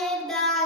Sevda.